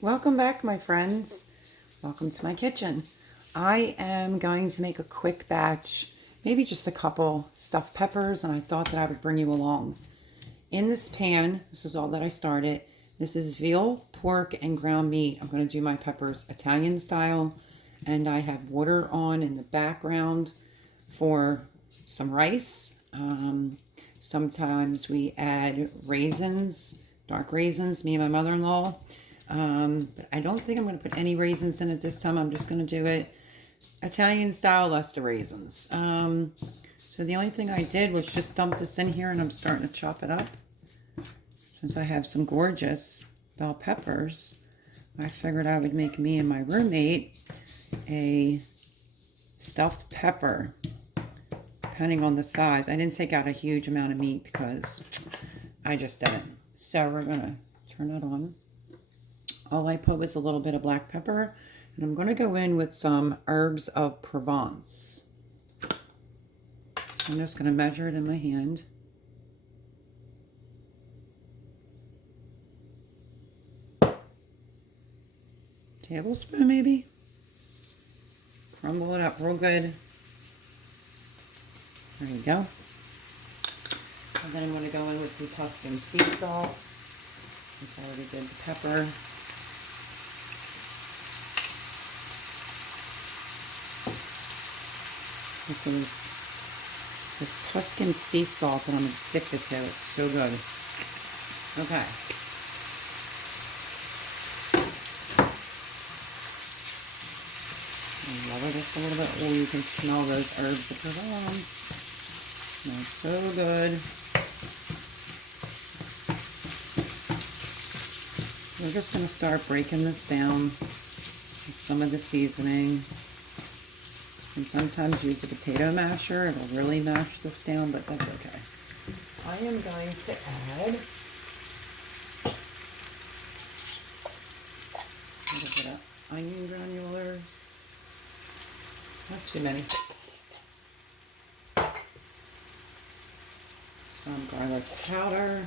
Welcome back, my friends. Welcome to my kitchen. I am going to make a quick batch, maybe just a couple stuffed peppers, and I thought that I would bring you along. In this pan, this is all that I started. This is veal, pork, and ground meat. I'm going to do my peppers Italian style, and I have water on in the background for some rice. Sometimes we add raisins, dark raisins, me and my mother-in-law. But I don't think I'm going to put any raisins in it this time. I'm just going to do it Italian style, less the raisins. So the only thing I did was just dump this in here, and I'm starting to chop it up. Since I have some gorgeous bell peppers, I figured I would make me and my roommate a stuffed pepper, depending on the size. I didn't take out a huge amount of meat because I just didn't. So we're going to turn it on. All I put was a little bit of black pepper, and I'm going to go in with some herbs of Provence. I'm just going to measure it in my hand. Tablespoon maybe. Crumble it up real good. There you go. And then I'm going to go in with some Tuscan sea salt, which I already did the pepper. This is this Tuscan sea salt that I'm addicted to. It's so good. Okay. I'll lower this a little bit. Oh, you can smell those herbs of Provence. Smells so good. We're just going to start breaking this down with some of the seasoning. And sometimes use a potato masher. It'll really mash this down, but that's okay. I am going to add a little bit of onion granulars. Not too many. Some garlic powder.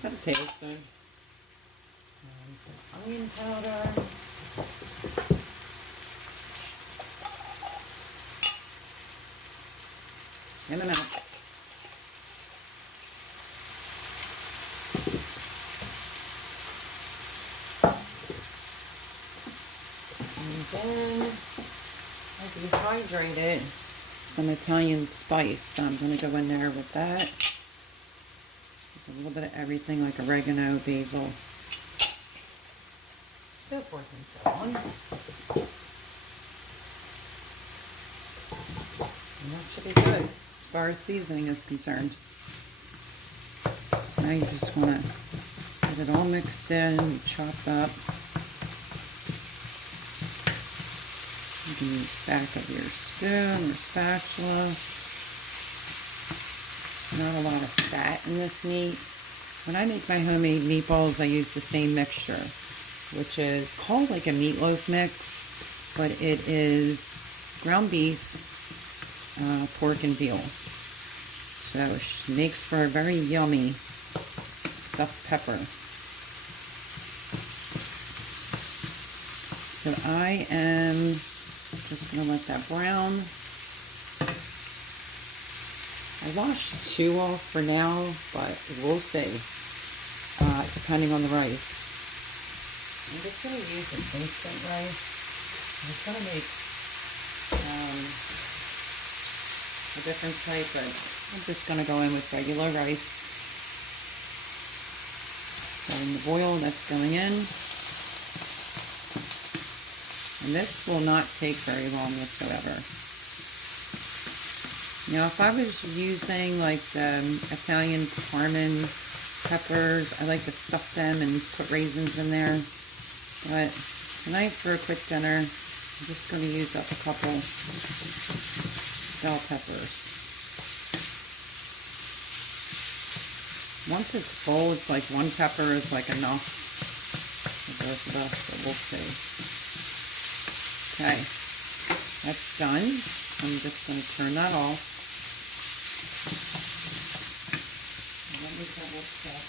About a tablespoon. And some onion powder. In and out. And then I dehydrated some Italian spice. So I'm going to go in there with that. Just a little bit of everything like oregano, basil, so forth and so on. And that should be good as far as seasoning is concerned. So now you just want to get it all mixed in, chopped up. You can use back of your spoon or spatula. Not a lot of fat in this meat. When I make my homemade meatballs, I use the same mixture, which is called like a meatloaf mix, but it is ground beef, pork, and veal. So it makes for a very yummy stuffed pepper. So I am just going to let that brown. I washed 2 off for now, but we'll see, depending on the rice. I'm just going to use an instant rice. I'm just going to make a different type, but I'm just going to go in with regular rice. Starting the boil, that's going in. And this will not take very long whatsoever. Now, if I was using like the Italian Parmesan peppers, I like to stuff them and put raisins in there. But tonight for a quick dinner, I'm just going to use up a couple bell peppers. Once it's full, it's like 1 pepper is like enough for both of us, but we'll see. Okay, that's done. I'm just going to turn that off. Let me double check.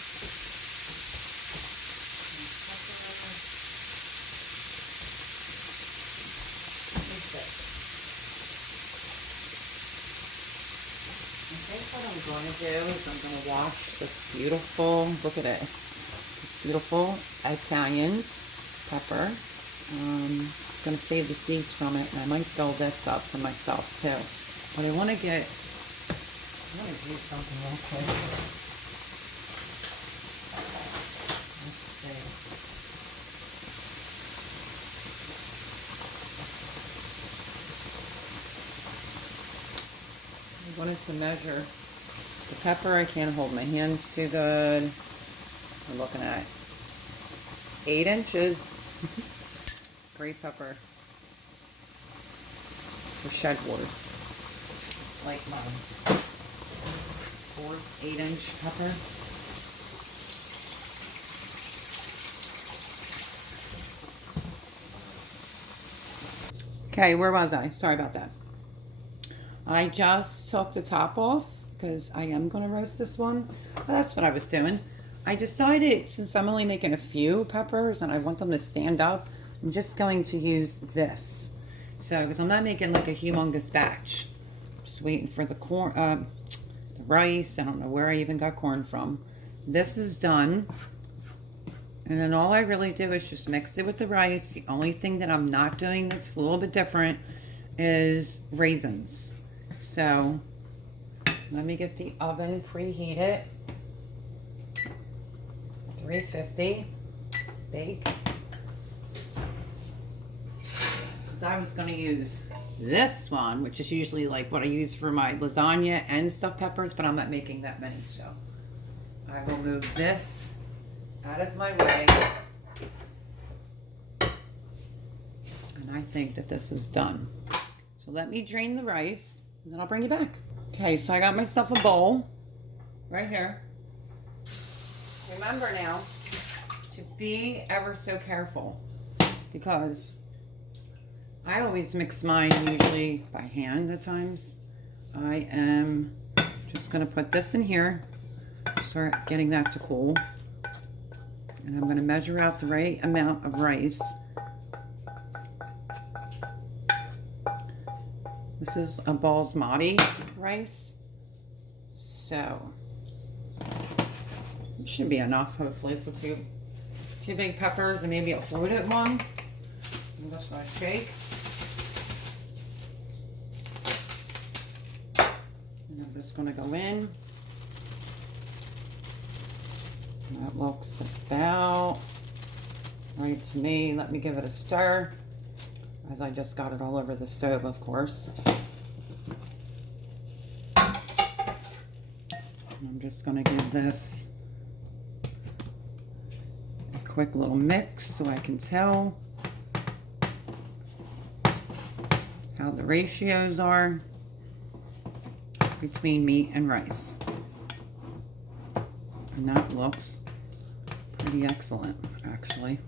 think what I'm going to do is I'm going to wash this beautiful, look at it, this beautiful Italian pepper. Going to save the seeds from it, and I might build this up for myself too. But I want to do something real quick. Let's see. I wanted to measure the pepper. I can't hold my hands too good. We're looking at 8 inches. Great pepper for shed wars. It's like my 4th 8-inch pepper. Okay, where was I? Sorry about that. I just took the top off because I am going to roast this one. Well, that's what I was doing. I decided, since I'm only making a few peppers and I want them to stand up, I'm just going to use this. So, because I'm not making like a humongous batch. Just waiting for the corn, the rice. I don't know where I even got corn from. This is done. And then all I really do is just mix it with the rice. The only thing that I'm not doing that's a little bit different is raisins. So, let me get the oven preheated. 350. Bake. I was going to use this one, which is usually like what I use for my lasagna and stuffed peppers, but I'm not making that many, so I will move this out of my way. And I think that this is done. So let me drain the rice, and then I'll bring you back. Okay, so I got myself a bowl right here. Remember now to be ever so careful, because I always mix mine usually by hand at times. I am just going to put this in here, start getting that to cool. And I'm going to measure out the right amount of rice. This is a basmati rice. So, it should be enough, hopefully, for two big peppers and maybe a floated one. I'm just going to shake. And I'm just going to go in. That looks about right to me. Let me give it a stir, as I just got it all over the stove, of course. And I'm just going to give this a quick little mix so I can tell how the ratios are between meat and rice. And that looks pretty excellent, actually.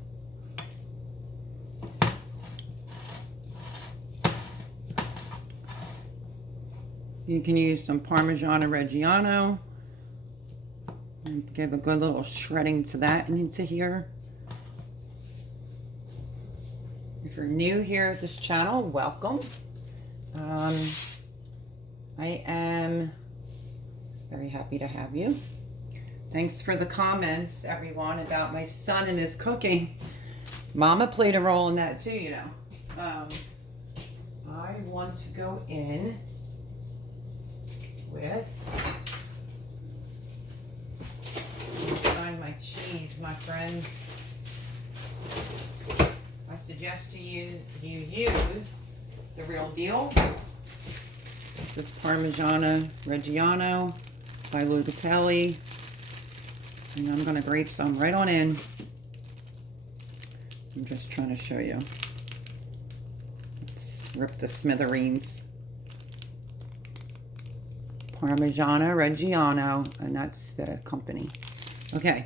You can use some Parmigiano Reggiano and give a good little shredding to that and into here. If you're new here at this channel, welcome. I am very happy to have you. Thanks for the comments, everyone, about my son and his cooking. Mama played a role in that too, you know. I want to go in with, find my cheese, my friends. I suggest you use the real deal. This is Parmigiano Reggiano by Lugatelli. And I'm going to grate some right on in. I'm just trying to show you. Let's rip the smithereens. Parmigiano Reggiano, and that's the company. Okay,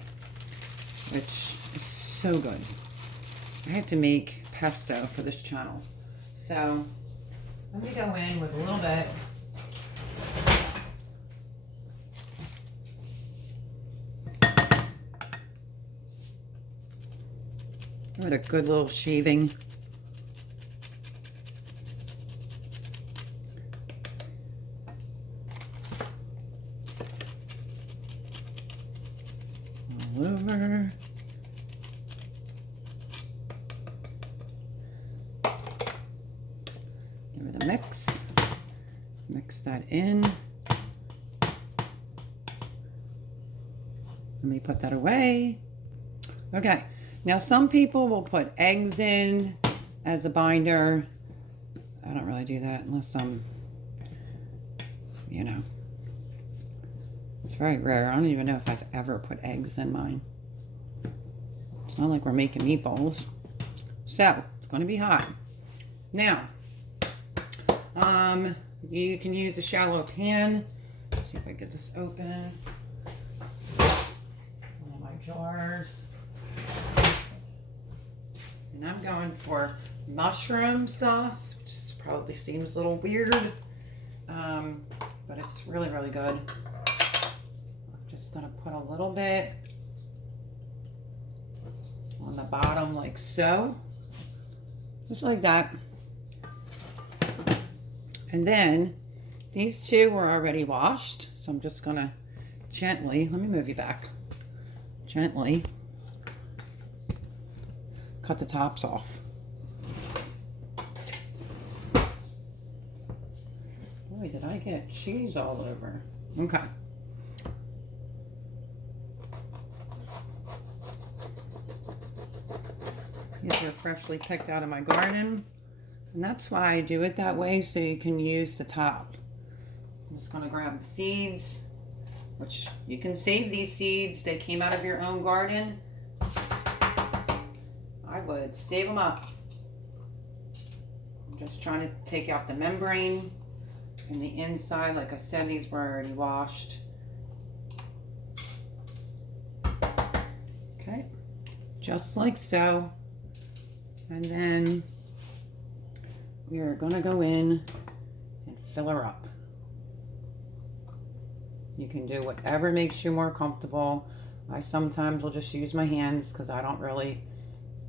which is so good. I have to make pesto for this channel. So, let me go in with a little bit. What a good little shaving. mix. Mix that in. Let me put that away. Okay, now some people will put eggs in as a binder. I don't really do that unless I'm, you know, it's very rare. I don't even know if I've ever put eggs in mine. It's not like we're making meatballs. So, it's going to be hot. Now, you can use a shallow pan. Let's see if I get this open. One of my jars. And I'm going for mushroom sauce, which probably seems a little weird, but it's really, really good. I'm just going to put a little bit on the bottom like so. Just like that. And then these two were already washed, so I'm just going to gently, let me move you back, gently cut the tops off. Boy, did I get cheese all over. Okay. These are freshly picked out of my garden. And that's why I do it that way, so you can use the top. I'm just going to grab the seeds, which you can save these seeds. They came out of your own garden. I would save them up. I'm just trying to take out the membrane and the inside. Like I said, these were already washed. Okay, just like so. And then we are going to go in and fill her up. You can do whatever makes you more comfortable. I sometimes will just use my hands because I don't really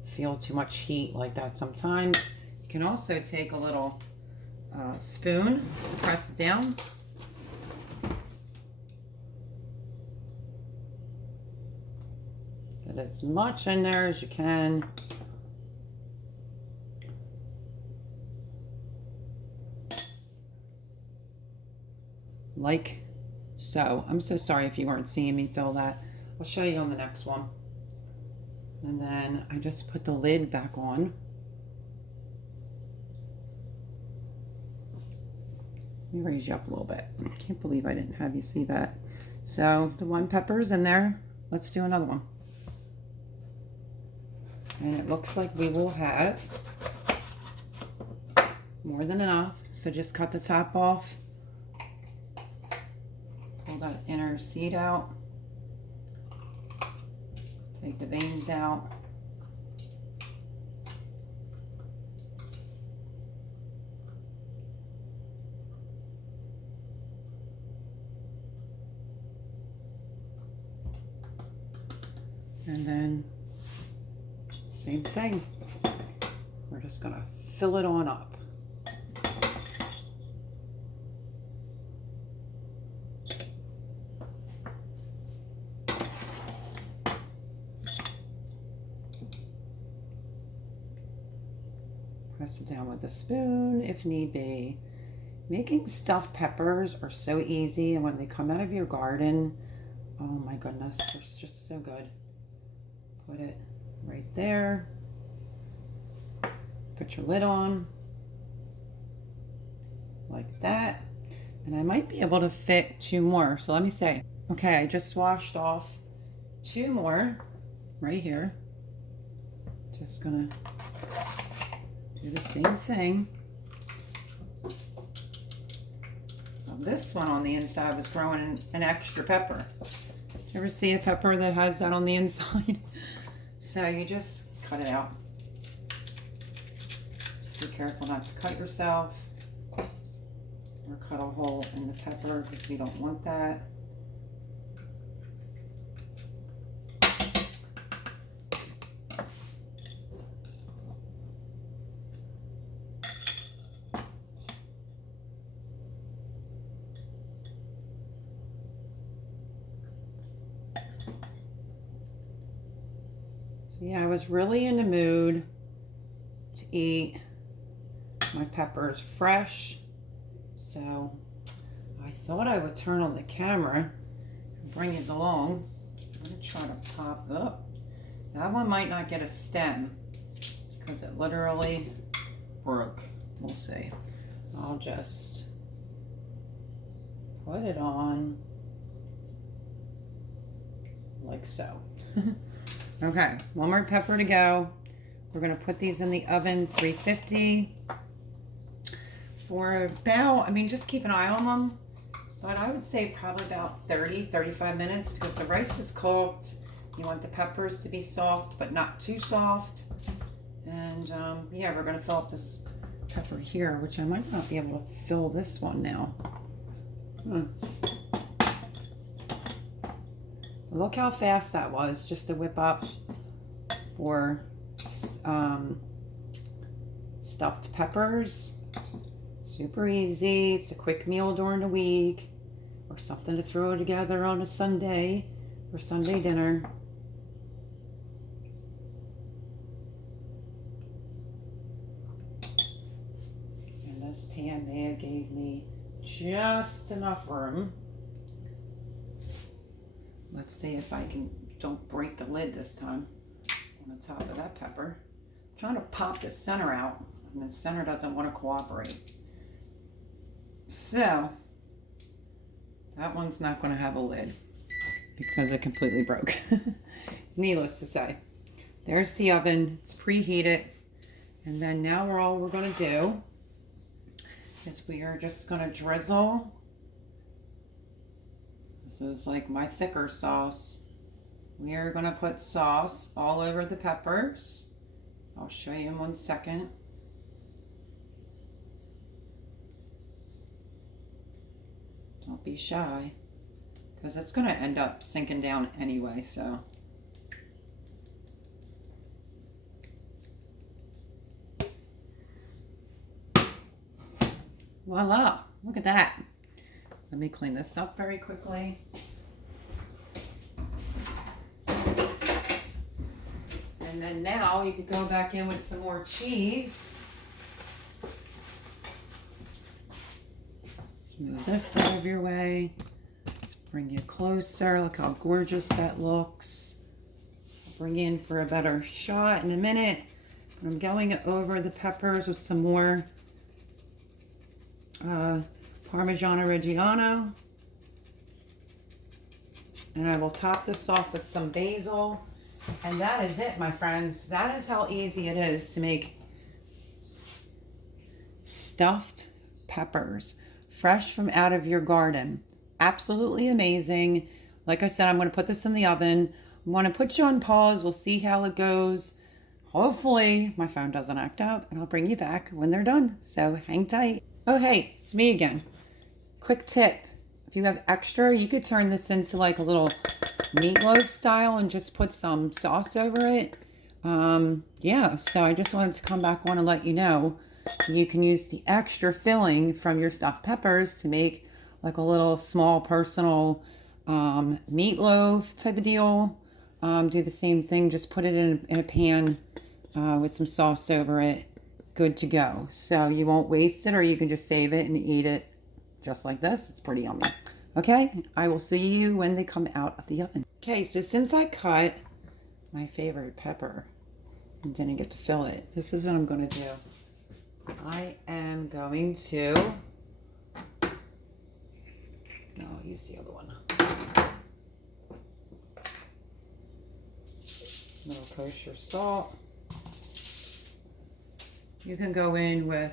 feel too much heat like that sometimes. You can also take a little spoon, press it down. Get as much in there as you can. Like so. I'm so sorry if you weren't seeing me fill that. I'll show you on the next one. And then I just put the lid back on. Let me raise you up a little bit. I can't believe I didn't have you see that. So the one pepper's in there. Let's do another one. And it looks like we will have more than enough. So just cut the top off. Pull that inner seed out. Take the veins out. And then same thing. We're just gonna fill it on up. Press it down with a spoon if need be. Making stuffed peppers are so easy, and when they come out of your garden, oh my goodness, they're just so good. Put it right there. Put your lid on like that. And I might be able to fit 2 more. So let me say, okay, I just washed off 2 more right here. Just gonna do the same thing. Now this one on the inside was growing an extra pepper. Did you ever see a pepper that has that on the inside? So you just cut it out. Just be careful not to cut yourself or cut a hole in the pepper because you don't want that. Yeah, I was really in the mood to eat my peppers fresh So I thought I would turn on the camera and bring it along. I'm going to try to pop up. That one might not get a stem because it literally broke. We'll see. I'll just put it on like so. Okay, one more pepper to go. We're going to put these in the oven, 350 for about, I mean, just keep an eye on them, but I would say probably about 30-35 minutes because the rice is cooked. You want the peppers to be soft, but not too soft. And yeah, we're going to fill up this pepper here, which I might not be able to fill this one now. Look how fast that was just to whip up for stuffed peppers. Super easy. It's a quick meal during the week or something to throw together on a Sunday for Sunday dinner. And this pan may have gave me just enough room. Let's see if I don't break the lid this time on the top of that pepper. I'm trying to pop the center out, and the center doesn't want to cooperate. So, that one's not going to have a lid because it completely broke. Needless to say. There's the oven. It's preheated. And then now all we're going to do is we are just going to drizzle. This is like my thicker sauce. We are going to put sauce all over the peppers. I'll show you in 1 second. Don't be shy, because it's going to end up sinking down anyway, so. Voila, look at that. Let me clean this up very quickly. And then now you could go back in with some more cheese. Move this out of your way. Let's bring you closer. Look how gorgeous that looks. I'll bring you in for a better shot in a minute. I'm going over the peppers with some more Parmigiano Reggiano. And I will top this off with some basil. And that is it, my friends. That is how easy it is to make stuffed peppers, fresh from out of your garden. Absolutely amazing. Like I said, I'm going to put this in the oven. I'm going to put you on pause. We'll see how it goes. Hopefully my phone doesn't act up, and I'll bring you back when they're done. So hang tight. Oh, hey, it's me again. Quick tip. If you have extra, you could turn this into like a little meatloaf style and just put some sauce over it. Yeah, so I just wanted to come back on and let you know you can use the extra filling from your stuffed peppers to make like a little small personal meatloaf type of deal. Do the same thing, just put it in a pan with some sauce over it. Good to go. So you won't waste it, or you can just save it and eat it just like this. It's pretty yummy. Okay, I will see you when they come out of the oven. Okay, so since I cut my favorite pepper and didn't get to fill it, this is what I'm going to do. I am going to, no, I'll use the other one. A little kosher salt. You can go in with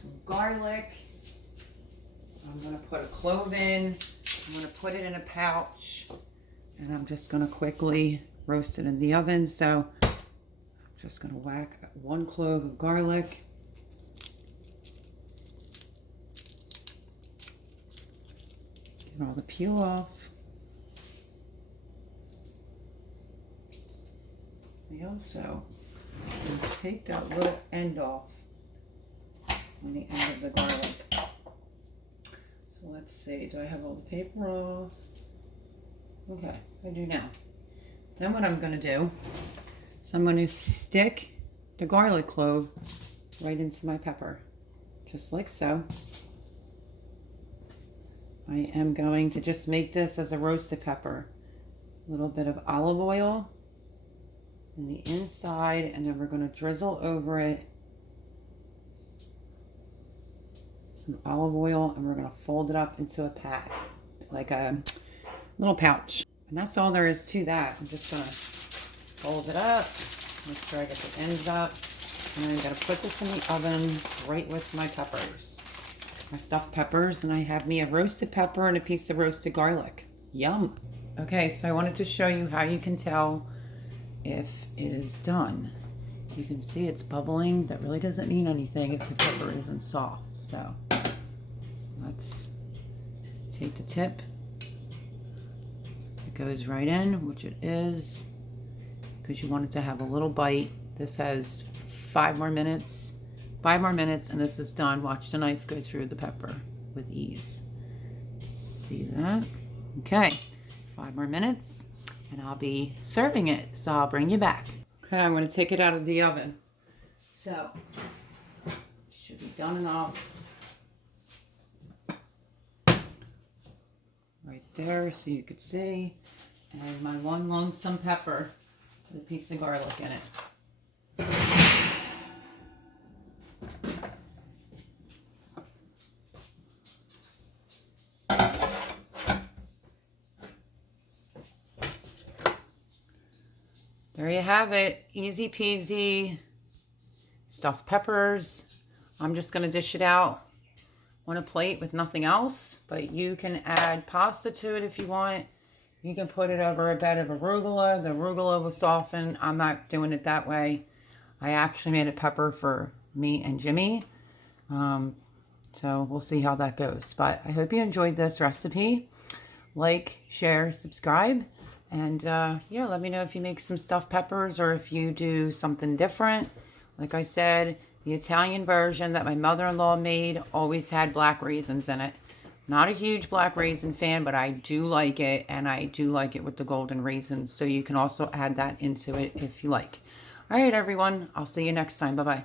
some garlic. I'm going to put a clove in. I'm going to put it in a pouch. And I'm just going to quickly roast it in the oven. So I'm just going to whack 1 clove of garlic. Get all the peel off. We also take that little end off on the end of the garlic. So let's see, do I have all the paper off? Okay, I do now. Then what I'm going to do is I'm going to stick the garlic clove right into my pepper, just like so. I am going to just make this as a roasted pepper. A little bit of olive oil in the inside, and then we're going to drizzle over it some olive oil, and we're going to fold it up into a pat, like a little pouch. And that's all there is to that. I'm just going to fold it up, make sure I get the ends up, and I'm going to put this in the oven right with my peppers, my stuffed peppers, and I have me a roasted pepper and a piece of roasted garlic. Yum. Okay, so I wanted to show you how you can tell if it is done. You can see it's bubbling. That really doesn't mean anything if the pepper isn't soft. So let's take the tip. It goes right in, which it is, because you want it to have a little bite. This has 5 more minutes, and this is done. Watch the knife go through the pepper with ease. See that? Okay, 5 more minutes, and I'll be serving it, so I'll bring you back. Okay, I'm going to take it out of the oven. So, should be done enough. Right there, so you could see. And my one lonesome pepper with a piece of garlic in it. There you have it. Easy peasy stuffed peppers. I'm just going to dish it out on a plate with nothing else, but you can add pasta to it if you want. You can put it over a bed of arugula. The arugula will soften. I'm not doing it that way. I actually made a pepper for me and Jimmy. So we'll see how that goes. But I hope you enjoyed this recipe. Like, share, subscribe. And yeah, let me know if you make some stuffed peppers or if you do something different. Like I said, the Italian version that my mother-in-law made always had black raisins in it. Not a huge black raisin fan, but I do like it, and I do like it with the golden raisins. So you can also add that into it if you like. All right, everyone. I'll see you next time. Bye-bye.